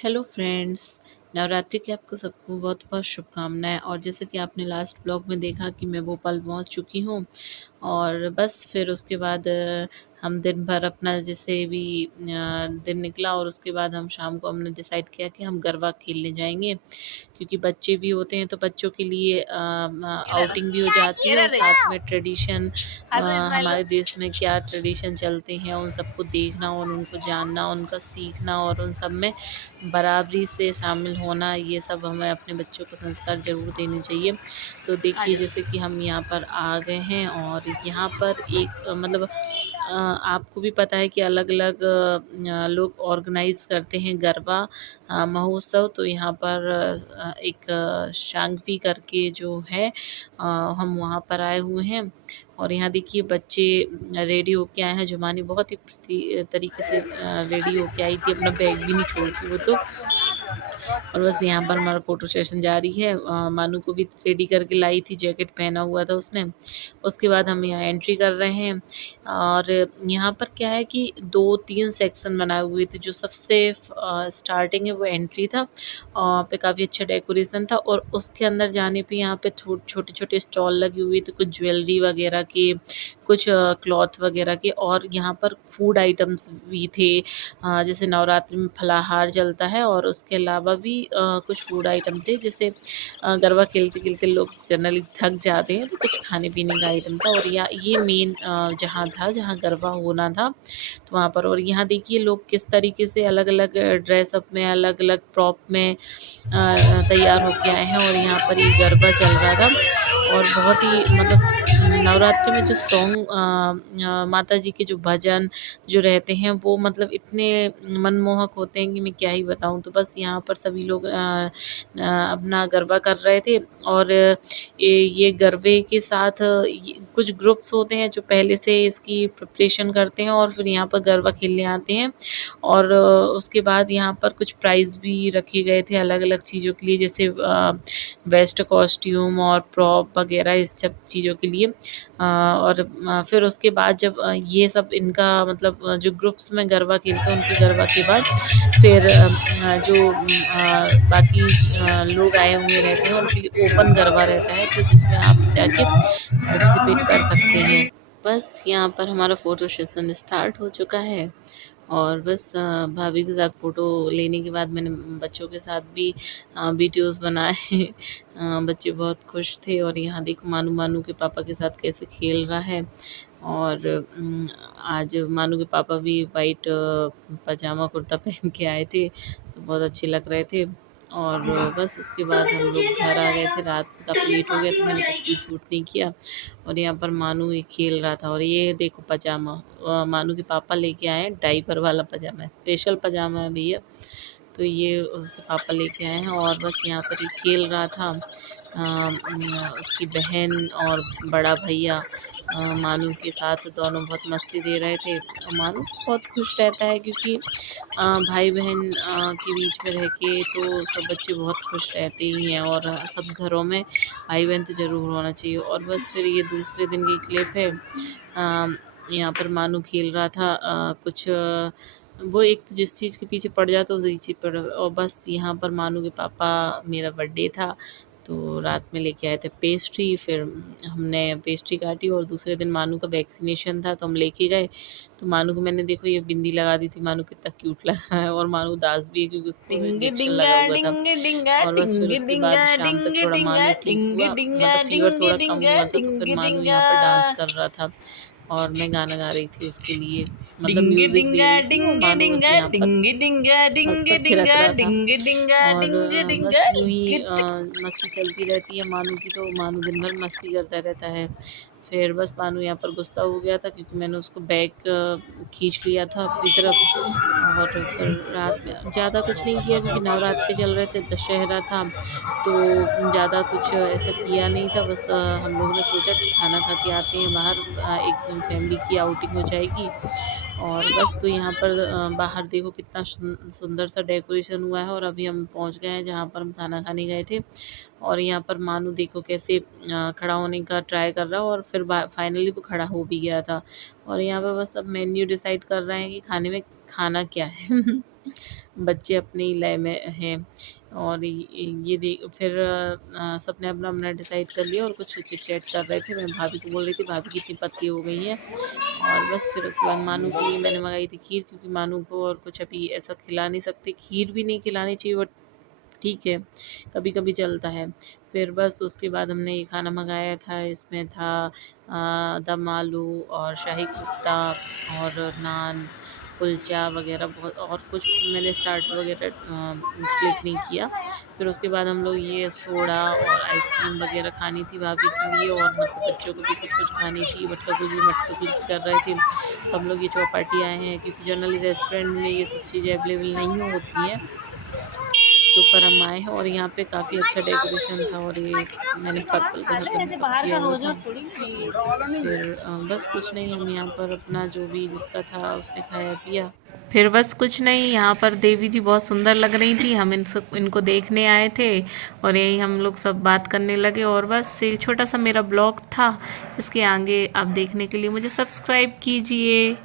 Hello friends. Navratri की आपको सबको बहुत बहुत शुभकामनाएं। और जैसे कि आपने लास्ट ब्लॉग में देखा कि मैं भोपाल पहुंच चुकी हूं और बस फिर उसके बाद हम दिन भर अपना जैसे भी दिन निकला और उसके बाद हम शाम को हमने डिसाइड किया कि हम गरबा खेलने जाएंगे, क्योंकि बच्चे भी होते हैं तो बच्चों के लिए आउटिंग भी हो जाती है और साथ में ट्रेडिशन, हमारे देश में क्या ट्रेडिशन चलते हैं उन सबको देखना और उनको जानना, उनका सीखना और उन सब में बराबरी से शामिल होना, ये सब हमें अपने बच्चों को संस्कार ज़रूर देने चाहिए। तो देखिए जैसे कि हम यहाँ पर आ गए हैं और यहाँ पर एक मतलब आपको भी पता है कि अलग-अलग लोग ऑर्गेनाइज़ करते हैं गरबा महोत्सव। तो यहाँ पर एक शांगवी करके जो है हम वहाँ पर आए हुए हैं और यहाँ देखिए बच्चे रेडी होके आए हैं। जुमानी बहुत ही तरीके से रेडी होके आई थी, अपना बैग भी नहीं छोड़ती वो तो। और बस यहाँ पर हमारा फ़ोटो सेशन जारी है। मानू को भी रेडी करके लाई थी, जैकेट पहना हुआ था उसने। उसके बाद हम यहाँ एंट्री कर रहे हैं और यहाँ पर क्या है कि 2-3 सेक्शन बनाए हुए थे। जो सबसे स्टार्टिंग है वो एंट्री था। वहाँ पे काफ़ी अच्छा डेकोरेशन था और उसके अंदर जाने पे यहाँ पे छोटे-छोटे स्टॉल लगे हुए थे, कुछ ज्वेलरी वगैरह के, कुछ क्लॉथ वगैरह के, और यहाँ पर फूड आइटम्स भी थे। जैसे नवरात्रि में फलाहार चलता है और उसके अलावा भी कुछ फूड आइटम थे। जैसे गरबा खेलते-खेलते लोग जनरली थक जाते हैं, तो कुछ खाने-पीने का आइटम था और ये मेन जहाँ था, जहाँ गरबा होना था, तो वहाँ पर। और यहाँ देखिए लोग किस तरीके से अलग-अलग ड्रेसअप में, अलग-अलग प्रॉप में तैयार होके आए हैं और यहाँ पर ये गरबा चल रहा था। और बहुत ही मतलब नवरात्रि में जो सॉन्ग माता जी के जो भजन जो रहते हैं वो मतलब इतने मनमोहक होते हैं कि मैं क्या ही बताऊँ। तो बस यहाँ पर सभी लोग अपना गरबा कर रहे थे और ये गरबे के साथ कुछ ग्रुप्स होते हैं जो पहले से इसकी प्रिपरेशन करते हैं और फिर यहाँ पर गरबा खेलने आते हैं। और उसके बाद यहाँ पर कुछ प्राइज़ भी रखे गए थे अलग-अलग चीज़ों के लिए, जैसे बेस्ट कॉस्ट्यूम और प्रॉप वगैरह इस सब चीज़ों के लिए। और फिर उसके बाद जब ये सब इनका मतलब जो ग्रुप्स में गरबा खेलते हैं उनके गरबा के बाद फिर जो बाकी लोग आए हुए रहते हैं उनके लिए ओपन गरबा रहता है, तो जिसमें आप जाके पार्टिसिपेट कर सकते हैं। बस यहाँ पर हमारा फ़ोटो सेशन स्टार्ट हो चुका है और बस भाभी के साथ फ़ोटो लेने के बाद मैंने बच्चों के साथ भी वीडियोज़ बनाए। बच्चे बहुत खुश थे और यहाँ देखो मानू मानू के पापा के साथ कैसे खेल रहा है। और आज मानू के पापा भी वाइट पजामा कुर्ता पहन के आए थे, तो बहुत अच्छे लग रहे थे। और बस उसके बाद हम लोग घर आ गए थे, रात में काफ़ी लेट हो गया तो मैंने कुछ भी शूट नहीं किया। और यहाँ पर मानू ये खेल रहा था और ये देखो पजामा मानू के पापा लेके आए हैं, डाइपर वाला पजामा है, स्पेशल पजामा है भैया। तो ये उसके पापा लेके आए हैं और बस यहाँ पर ये खेल रहा था। उसकी बहन और बड़ा भैया मानू के साथ दोनों बहुत मस्ती दे रहे थे। और मानू बहुत खुश रहता है क्योंकि भाई-बहन के बीच में रह के तो सब बच्चे बहुत खुश रहते ही हैं और सब घरों में भाई-बहन तो ज़रूर होना चाहिए। और बस फिर ये दूसरे दिन की क्लिप है। यहाँ पर मानू खेल रहा था कुछ वो एक तो जिस चीज़ के पीछे पड़ जाता है उसी चीज़ पर। और बस यहाँ पर मानू के पापा, मेरा बर्थडे था तो रात में लेके आए थे पेस्ट्री, फिर हमने पेस्ट्री काटी और दूसरे दिन मानू का वैक्सीनेशन था तो हम लेके गए। तो मानू को मैंने देखो ये बिंदी लगा दी थी, मानू कितना क्यूट लग रहा है और मानू उदास भी है क्योंकि उसको डिंग इंजेक्शन डिंगा लगा हुआ था। डिंग डिंगा और बस डिंग फिर उसके बाद डिंगा शाम डिंग तक थोड़ा डिंगा मानू ठीक डिंग हुआ, डिंगा मतलब फीवर डिंग थोड़ा कम डिंगा हुआ था, तो फिर डिंग मानू डिंगा यहाँ पर डांस कर रहा था और मैं गाना गा रही थी उसके लिए, मतलब डिंग म्यूज़िक दे डिंगा रही थी और डिंग मानू बस डिंगा यहाँ पर डिंग डिंगा बस डिंग पर थिरक डिंगा रहा था। डिंग डिंगा और डिंग डिंगा बस यूँ ही गिट मस्ती चलती रहती है मानू की, तो मानू दिन भर मस्ती करता रहता है। फिर बस मानू यहाँ पर गुस्सा हो गया था क्योंकि मैंने उसको बैग खींच लिया था अपनी तरफ। और फिर रात में ज़्यादा कुछ नहीं किया क्योंकि नवरात्रि चल रहे थे, दशहरा था, तो ज़्यादा कुछ ऐसा किया नहीं था। बस हम लोगों ने सोचा कि खाना खा के आते हैं बाहर, एक फैमिली की आउटिंग हो जाएगी। और बस तो यहाँ पर बाहर देखो कितना सुंदर सा डेकोरेशन हुआ है और अभी हम पहुँच गए हैं जहाँ पर हम खाना खाने गए थे। और यहाँ पर मानू देखो कैसे खड़ा होने का ट्राई कर रहा है और फिर फाइनली वो खड़ा हो भी गया था। और यहाँ पर बस अब मेन्यू डिसाइड कर रहे हैं कि खाने में खाना क्या है। बच्चे अपनी ही लय में हैं। और ये फिर सबने अपना-अपना डिसाइड कर लिया और कुछ चिट-चैट कर रहे थे। मैं भाभी को बोल रही थी, भाभी कितनी पतली हो गई हैं। और बस फिर उसके बाद मानू के लिए मैंने मँगाई थी खीर, क्योंकि मानू को और कुछ अभी ऐसा खिला नहीं सकते। खीर भी नहीं खिलानी चाहिए, बट ठीक है, कभी-कभी चलता है। फिर बस उसके बाद हमने ये खाना मँगाया था, इसमें था दम आलू और शाही कोफ्ता और नान, कुलचा वग़ैरह बहुत, और कुछ मैंने स्टार्टर वग़ैरह क्लिक नहीं किया। फिर उसके बाद हम लोग ये सोडा और आइसक्रीम वग़ैरह खानी थी भाभी के लिए, और मतलब बच्चों को भी कुछ-कुछ खानी थी, मटका कुल्फ़ी कर रहे थे। तो हम लोग ये चौपाटी आए हैं, क्योंकि जनरली रेस्टोरेंट में ये सब चीज़ें अवेलेबल नहीं होती हैं। तो पर हम आए हैं, और यहाँ पे काफ़ी अच्छा डेकोरेशन था, और ये मैंने पर्पल कलर का मेकअप किया हुआ था। फिर बस कुछ नहीं, हम यहाँ पर अपना जो भी जिसका था उसने खाया पिया। फिर बस कुछ नहीं, यहाँ पर देवी जी बहुत सुंदर लग रही थी, हम इनको देखने आए थे, और यही हम लोग सब बात करने लगे। और बस ये छोटा सा मेरा ब्लॉग था, इसके आगे आप देखने के लिए मुझे सब्सक्राइब कीजिए।